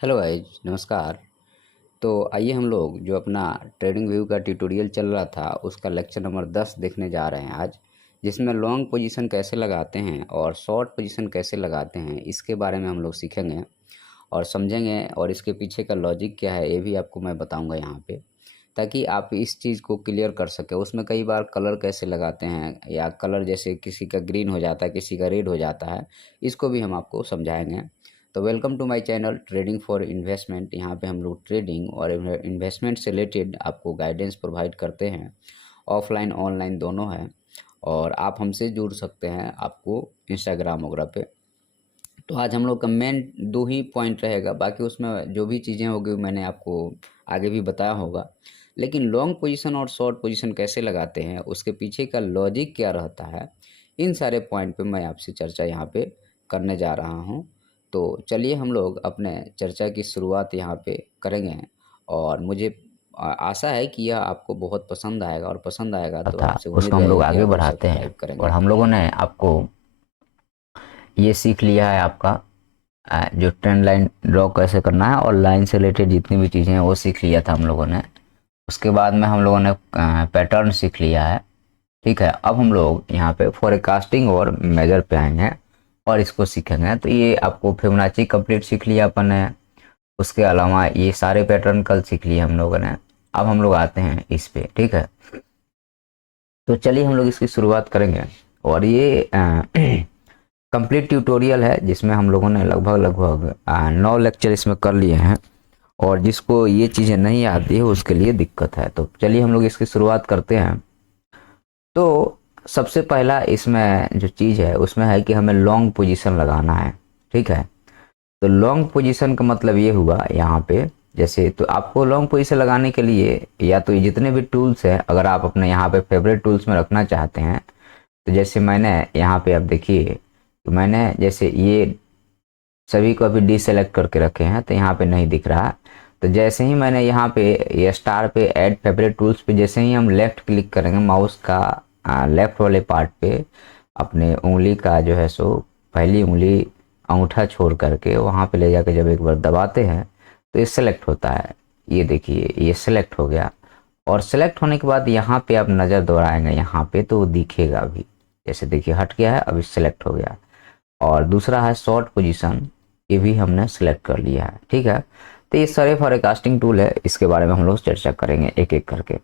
Hello guys, नमस्कार। तो आइए हम लोग जो अपना ट्रेडिंग व्यू का ट्यूटोरियल चल रहा था उसका लेक्चर नंबर 10 देखने जा रहे हैं आज, जिसमें लॉन्ग पोजीशन कैसे लगाते हैं और शॉर्ट पोजीशन कैसे लगाते हैं इसके बारे में हम लोग सीखेंगे और समझेंगे, और इसके पीछे का लॉजिक क्या है ये भी आपको मैं बताऊंगा यहाँ पे, ताकि आप इस चीज़ को क्लियर कर सके। उसमें कई बार कलर कैसे लगाते हैं, या कलर जैसे किसी का ग्रीन हो जाता है, किसी का रेड हो जाता है, इसको भी हम आपको समझाएंगे। तो welcome to my channel trading for investment. यहाँ पे हम लोग ट्रेडिंग और इन्वेस्टमेंट से रिलेटेड आपको गाइडेंस प्रोवाइड करते हैं। ऑफलाइन ऑनलाइन दोनों है, और आप हमसे जुड़ सकते हैं आपको इंस्टाग्राम वगैरह पे। तो आज हम लोग का मेन दो ही पॉइंट रहेगा, बाकी उसमें जो भी चीज़ें होगी मैंने आपको आगे भी बताया होगा। लेकिन लॉन्ग पोजीशन और शॉर्ट पोजीशन कैसे लगाते हैं, उसके पीछे का लॉजिक क्या रहता है, इन सारे पॉइंट पे मैं आपसे चर्चा यहाँ पे करने जा रहा हूँ। तो चलिए हम लोग अपने चर्चा की शुरुआत यहाँ पे करेंगे, और मुझे आशा है कि यह आपको बहुत पसंद आएगा, और पसंद आएगा तो था आपसे उसको उम्मीद हम लोग रहेगी कि आगे आप लोग बढ़ाते हैं। सब्सक्राइब और करेंगे। हम लोगों ने आपको ये सीख लिया है आपका जो ट्रेंड लाइन ड्रॉ कैसे करना है और लाइन से रिलेटेड जितनी भी चीज़ें हैं वो सीख लिया था हम लोगों ने। उसके बाद में हम लोगों ने पैटर्न सीख लिया है। ठीक है, अब हम लोग यहाँ पे फोरकास्टिंग और मेजर पे आएंगे और इसको सीखेंगे। तो ये आपको फिबोनाची कंप्लीट सीख लिया अपन ने। उसके अलावा ये सारे पैटर्न कल सीख लिए हम लोगों ने। अब हम लोग आते हैं इस पे। ठीक है, तो चलिए हम लोग इसकी शुरुआत करेंगे। और ये कंप्लीट ट्यूटोरियल है जिसमें हम लोगों ने लगभग लगभग 9 लेक्चर इसमें कर लिए हैं। और जिसको ये चीज़ें नहीं आती है उसके लिए दिक्कत है। तो चलिए हम लोग इसकी शुरुआत करते हैं। तो सबसे पहला इसमें जो चीज़ है उसमें है कि हमें लॉन्ग पोजीशन लगाना है। ठीक है, तो लॉन्ग पोजीशन का मतलब ये हुआ यहाँ पे, जैसे तो आपको लॉन्ग पोजीशन लगाने के लिए या तो ये जितने भी टूल्स हैं अगर आप अपने यहाँ पे फेवरेट टूल्स में रखना चाहते हैं, तो जैसे मैंने यहाँ पे आप देखिए, तो मैंने जैसे ये सभी को अभी डीसेलेक्ट करके रखे हैं तो यहाँ पे नहीं दिख रहा। तो जैसे ही मैंने यहाँ पे ये स्टार पे ऐड फेवरेट टूल्स पे जैसे ही हम लेफ्ट क्लिक करेंगे माउस का लेफ्ट वाले पार्ट पे, अपने उंगली का जो है सो पहली उंगली अंगूठा छोड़ करके वहाँ पे ले जाके जब एक बार दबाते हैं तो ये सेलेक्ट होता है। ये देखिए ये सेलेक्ट हो गया। और सेलेक्ट होने के बाद यहाँ पे आप नज़र दौड़ाएंगे यहाँ पे तो वो दिखेगा अभी। जैसे देखिए हट गया है, अभी सेलेक्ट हो गया। और दूसरा है शॉर्ट पोजीशन, ये भी हमने सेलेक्ट कर लिया है। ठीक है, तो ये सारे फॉरकास्टिंग टूल है, इसके बारे में हम लोग चर्चा करेंगे एक एक करके।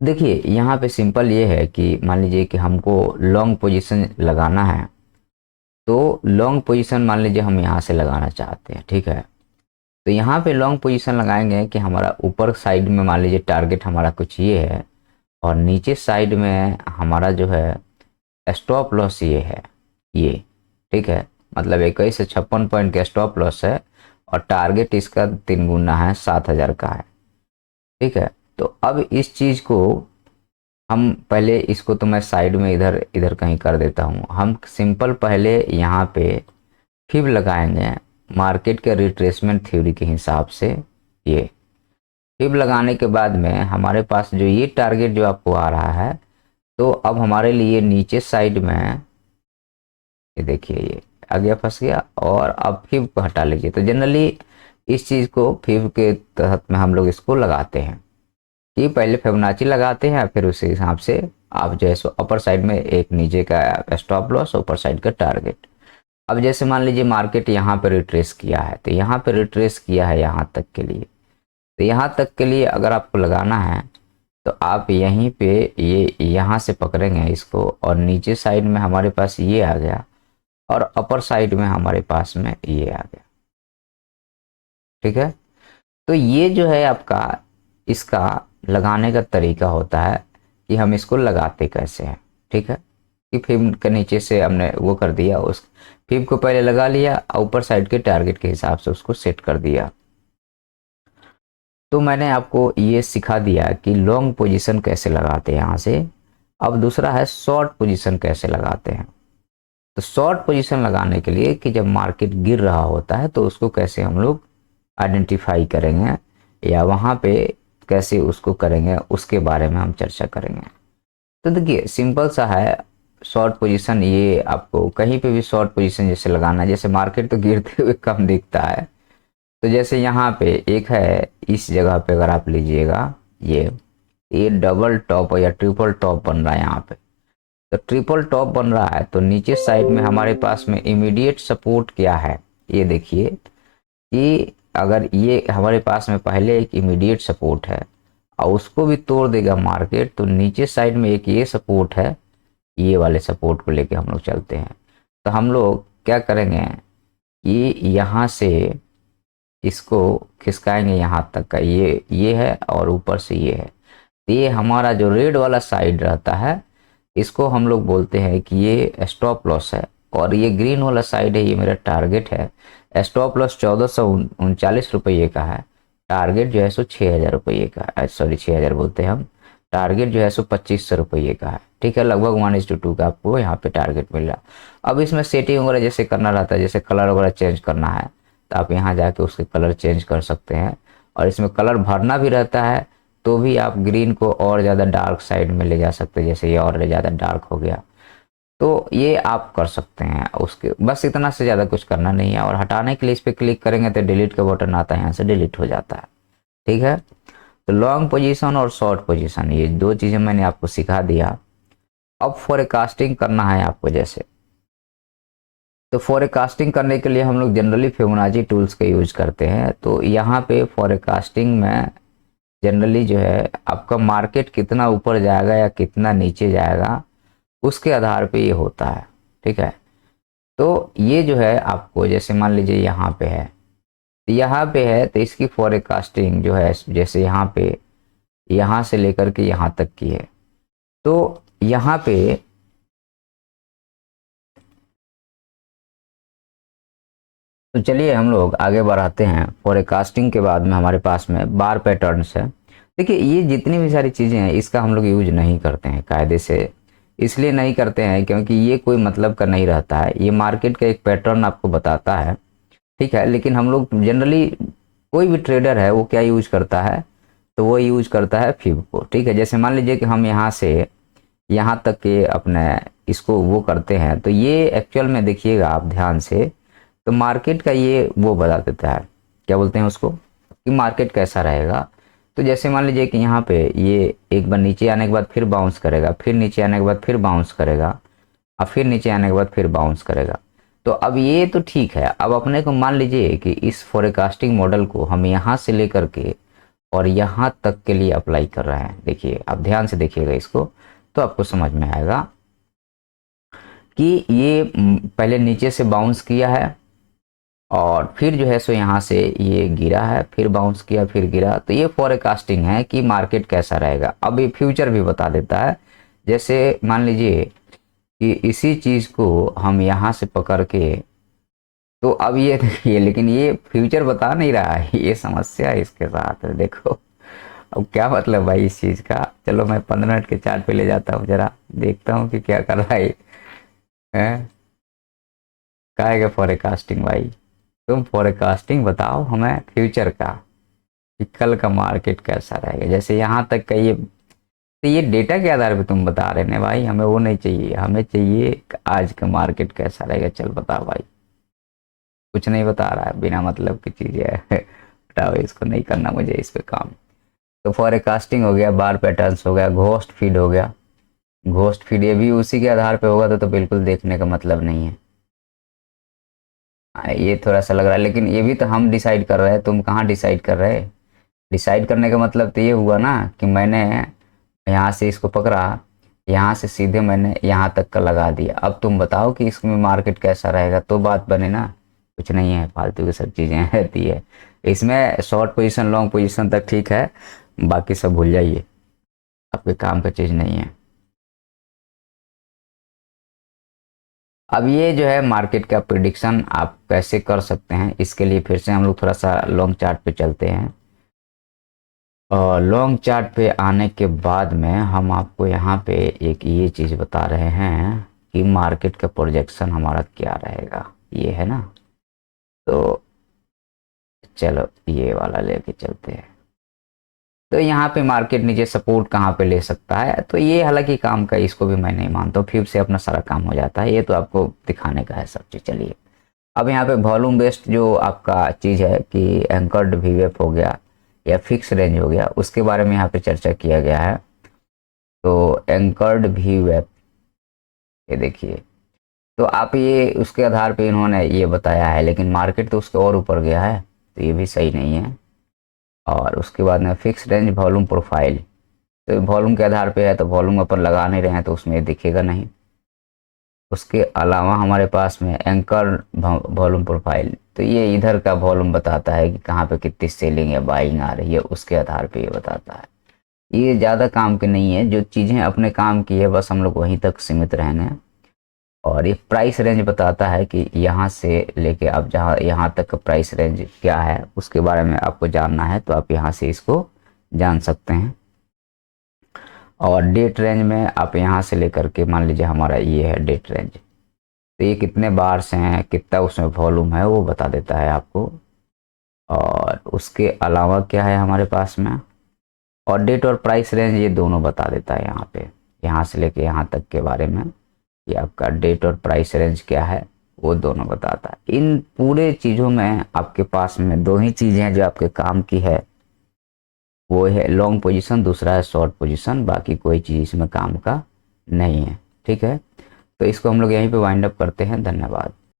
देखिए यहाँ पे सिंपल ये है कि मान लीजिए कि हमको लॉन्ग पोजीशन लगाना है। तो लॉन्ग पोजीशन मान लीजिए हम यहाँ से लगाना चाहते हैं। ठीक है, तो यहाँ पे लॉन्ग पोजीशन लगाएंगे कि हमारा ऊपर साइड में मान लीजिए टारगेट हमारा कुछ ये है, और नीचे साइड में हमारा जो है स्टॉप लॉस ये है ये। ठीक है, मतलब 21 से 56 पॉइंट का स्टॉप लॉस है, और टारगेट इसका 3 गुना है, 7,000 का है। ठीक है, तो अब इस चीज़ को हम पहले इसको तो मैं साइड में इधर इधर कहीं कर देता हूँ। हम सिंपल पहले यहाँ पे फिब लगाएंगे मार्केट के रिट्रेसमेंट थ्योरी के हिसाब से। ये फिब लगाने के बाद में हमारे पास जो ये टारगेट जो आपको आ रहा है, तो अब हमारे लिए नीचे साइड में ये देखिए ये आ गया, फंस गया। और अब फिब को हटा लीजिए। तो जनरली इस चीज़ को फिब के तहत में हम लोग इसको लगाते हैं कि पहले फिबोनाची लगाते हैं, फिर उसी हिसाब से आप जो है सो अपर साइड में एक नीचे का स्टॉप लॉस, ऊपर साइड का टारगेट। अब जैसे मान लीजिए मार्केट यहाँ पे रिट्रेस किया है, तो यहाँ पे रिट्रेस किया है यहाँ तक के लिए। तो यहाँ तक के लिए अगर आपको लगाना है तो आप यहीं पे ये यहाँ से पकड़ेंगे इसको, और नीचे साइड में हमारे पास ये आ गया, और अपर साइड में हमारे पास में ये आ गया। ठीक है, तो ये जो है आपका इसका लगाने का तरीका होता है कि हम इसको लगाते कैसे हैं। ठीक है, कि फिब के नीचे से हमने वो कर दिया, उस फिब को पहले लगा लिया और ऊपर साइड के टारगेट के हिसाब से उसको सेट कर दिया। तो मैंने आपको ये सिखा दिया कि लॉन्ग पोजीशन कैसे लगाते हैं यहाँ से। अब दूसरा है शॉर्ट पोजीशन कैसे लगाते हैं। तो शॉर्ट पोजीशन लगाने के लिए कि जब मार्केट गिर रहा होता है तो उसको कैसे हम लोग आइडेंटिफाई करेंगे, या वहाँ पे कैसे उसको करेंगे, उसके बारे में हम चर्चा करेंगे। तो देखिए सिंपल सा है, शॉर्ट पोजीशन, ये आपको कहीं पे भी शॉर्ट पोजीशन जैसे लगाना है, जैसे मार्केट तो गिरते हुए कम दिखता है, तो जैसे यहाँ पे एक है, इस जगह पे अगर आप लीजिएगा, ये डबल टॉप या ट्रिपल टॉप बन रहा है यहाँ पे, तो ट्रिपल टॉप बन रहा है, तो नीचे साइड में हमारे पास में इमीडिएट सपोर्ट क्या है, ये देखिए कि अगर ये हमारे पास में पहले एक इमीडिएट सपोर्ट है और उसको भी तोड़ देगा मार्केट, तो नीचे साइड में एक ये सपोर्ट है, ये वाले सपोर्ट को लेके हम लोग चलते हैं। तो हम लोग क्या करेंगे कि यहाँ से इसको खिसकाएंगे यहाँ तक का, ये है और ऊपर से ये है, तो ये हमारा जो रेड वाला साइड रहता है, इसको हम लोग बोलते हैं कि ये स्टॉप लॉस है, और ये ग्रीन वाला साइड है, ये मेरा टारगेट है। स्टॉप लॉस 1439 रुपये का है, टारगेट जो है सो 6000 रुपये का है, सॉरी 6000 बोलते हैं हम, टारगेट जो है सो 2500 रुपये का है, ठीक है, लगभग 1:2 का आपको यहाँ पे टारगेट मिल रहा। अब इसमें सेटिंग वगैरह जैसे करना रहता है, जैसे कलर वगैरह चेंज करना है, तो आप यहाँ जाके उसके कलर चेंज कर सकते हैं, और इसमें कलर भरना भी रहता है, तो भी आप ग्रीन को और ज़्यादा डार्क साइड में ले जा सकते हैं, जैसे ये और ज़्यादा डार्क हो गया, तो ये आप कर सकते हैं। उसके बस इतना से ज़्यादा कुछ करना नहीं है, और हटाने के लिए इस पर क्लिक करेंगे तो डिलीट का बटन आता है, यहाँ से डिलीट हो जाता है, ठीक है। तो लॉन्ग पोजीशन और शॉर्ट पोजीशन, ये दो चीज़ें मैंने आपको सिखा दिया। अब फोरकास्टिंग करना है आपको, जैसे तो फोरकास्टिंग करने के लिए हम लोग जनरली फिबोनाची टूल्स का यूज करते हैं। तो यहाँ पे फोरकास्टिंग में जनरली जो है आपका मार्केट कितना ऊपर जाएगा या कितना नीचे जाएगा, उसके आधार पे ये होता है, ठीक है। तो ये जो है आपको, जैसे मान लीजिए यहाँ पे है तो इसकी फोरकास्टिंग जो है, जैसे यहाँ से लेकर के यहाँ तक की है, तो यहाँ पे तो चलिए हम लोग आगे बढ़ाते हैं। फोरकास्टिंग के बाद में हमारे पास में बार पैटर्न्स है। देखिए ये जितनी भी सारी चीज़ें हैं, इसका हम लोग यूज नहीं करते हैं कायदे से, इसलिए नहीं करते हैं क्योंकि ये कोई मतलब का नहीं रहता है, ये मार्केट का एक पैटर्न आपको बताता है, ठीक है। लेकिन हम लोग जनरली, कोई भी ट्रेडर है वो क्या यूज करता है, तो वो यूज करता है फिब को, ठीक है। जैसे मान लीजिए कि हम यहाँ से यहाँ तक के अपने इसको वो करते हैं, तो ये एक्चुअल में देखिएगा आप ध्यान से, तो मार्केट का ये वो बता देता है, क्या बोलते हैं उसको, कि मार्केट कैसा रहेगा। तो जैसे मान लीजिए कि यहाँ पे ये एक बार नीचे आने के बाद फिर बाउंस करेगा, फिर नीचे आने के बाद फिर बाउंस करेगा, और फिर नीचे आने के बाद फिर बाउंस करेगा। तो अब ये तो ठीक है, अब अपने को मान लीजिए कि इस फोरकास्टिंग मॉडल को हम यहाँ से लेकर के और यहाँ तक के लिए अप्लाई कर रहे हैं। देखिए आप ध्यान से देखिएगा इसको, तो आपको समझ में आएगा कि ये पहले नीचे से बाउंस किया है, और फिर जो है सो यहाँ से ये गिरा है, फिर बाउंस किया, फिर गिरा, तो ये फोरकास्टिंग है कि मार्केट कैसा रहेगा। अब ये फ्यूचर भी बता देता है, जैसे मान लीजिए कि इसी चीज़ को हम यहाँ से पकड़ के, तो अब ये देखिए, लेकिन ये फ्यूचर बता नहीं रहा है, ये समस्या है इसके साथ, देखो। अब क्या मतलब भाई इस चीज़ का, चलो मैं 15 मिनट के चार्ट पे ले जाता हूँ, जरा देखता हूँ कि क्या कर रहा है, हैं? क्या है फोरकास्टिंग भाई, तुम फोरकास्टिंग बताओ हमें फ्यूचर का, कि कल का मार्केट कैसा रहेगा। जैसे यहाँ तक का ये, तो ये डेटा के आधार पे तुम बता रहे हैं भाई, हमें वो नहीं चाहिए, हमें चाहिए कि आज का मार्केट कैसा रहेगा। चल बताओ भाई, कुछ नहीं बता रहा है, बिना मतलब की चीज़ है। बताओ, इसको नहीं करना मुझे इस पे काम। तो फोरकास्टिंग हो गया, बार पैटर्न्स हो गया, घोस्ट फीड हो गया। घोस्ट फीड ये भी उसी के आधार पे होगा, तो बिल्कुल देखने का मतलब नहीं है। ये थोड़ा सा लग रहा है, लेकिन ये भी तो हम डिसाइड कर रहे हैं, तुम कहाँ डिसाइड कर रहे। डिसाइड करने का मतलब तो ये हुआ ना कि मैंने यहाँ से इसको पकड़ा, यहाँ से सीधे मैंने यहाँ तक का लगा दिया। अब तुम बताओ कि इसमें मार्केट कैसा रहेगा, तो बात बने ना। कुछ नहीं है, फालतू की सब चीज़ें रहती है इसमें। शॉर्ट पोजीशन लॉन्ग पोजीशन तक ठीक है, बाकी सब भूल जाइए, आपके काम का चीज़ नहीं है। अब ये जो है मार्केट का प्रिडिक्शन आप कैसे कर सकते हैं, इसके लिए फिर से हम लोग थोड़ा सा लॉन्ग चार्ट पे चलते हैं। और लॉन्ग चार्ट पे आने के बाद में हम आपको यहाँ पे एक ये चीज़ बता रहे हैं कि मार्केट का प्रोजेक्शन हमारा क्या रहेगा, ये है ना। तो चलो ये वाला लेके चलते हैं। तो यहाँ पे मार्केट नीचे सपोर्ट कहाँ पे ले सकता है, तो ये हालांकि काम का, इसको भी मैं नहीं मानता हूँ, फिर से अपना सारा काम हो जाता है। ये तो आपको दिखाने का है सब चीज़। चलिए अब यहाँ पे वॉल्यूम बेस्ड जो आपका चीज़ है कि एंकर्ड वीवेप हो गया या फिक्स रेंज हो गया, उसके बारे में यहाँ पे चर्चा किया गया है। तो एंकर्ड वीवेप, ये देखिए, तो आप ये उसके आधार पे इन्होंने ये बताया है, लेकिन मार्केट तो उसके और ऊपर गया है, तो ये भी सही नहीं है। और उसके बाद में फिक्स रेंज वॉल्यूम प्रोफाइल, तो वॉल्यूम के आधार पे है, तो वॉल्यूम अपन लगा नहीं रहे हैं तो उसमें दिखेगा नहीं। उसके अलावा हमारे पास में एंकर वॉल्यूम प्रोफाइल, तो ये इधर का वॉल्यूम बताता है कि कहाँ पे कितनी सेलिंग या बाइंग आ रही है, उसके आधार पे ये बताता है। ये ज़्यादा काम की नहीं है, जो चीज़ें अपने काम की है बस हम लोग वहीं तक सीमित रहने हैं। और ये प्राइस रेंज बताता है कि यहाँ से लेके आप जहाँ यहाँ तक का प्राइस रेंज क्या है, उसके बारे में आपको जानना है तो आप यहाँ से इसको जान सकते हैं। और डेट रेंज में आप यहाँ से लेकर के, मान लीजिए हमारा ये है डेट रेंज, तो ये कितने बार से हैं, कितना उसमें वॉल्यूम है, वो बता देता है आपको। और उसके अलावा क्या है हमारे पास में, और डेट और प्राइस रेंज ये दोनों बता देता है यहाँ पे, यहाँ से लेके यहाँ तक के बारे में, कि आपका डेट और प्राइस रेंज क्या है वो दोनों बताता है। इन पूरे चीज़ों में आपके पास में दो ही चीज़ें हैं जो आपके काम की है, वो है लॉन्ग पोजीशन, दूसरा है शॉर्ट पोजीशन, बाकी कोई चीज़ इसमें काम का नहीं है। ठीक है, तो इसको हम लोग यहीं पे वाइंड अप करते हैं। धन्यवाद।